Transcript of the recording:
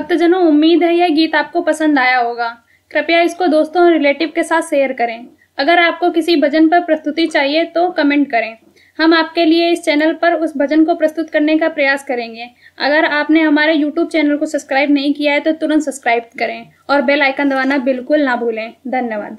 भक्तजनों, उम्मीद है यह गीत आपको पसंद आया होगा। कृपया इसको दोस्तों और रिलेटिव के साथ शेयर करें। अगर आपको किसी भजन पर प्रस्तुति चाहिए तो कमेंट करें। हम आपके लिए इस चैनल पर उस भजन को प्रस्तुत करने का प्रयास करेंगे। अगर आपने हमारे YouTube चैनल को सब्सक्राइब नहीं किया है तो तुरंत सब्सक्राइब करें और बेल आइकन दबाना बिल्कुल ना भूलें। धन्यवाद।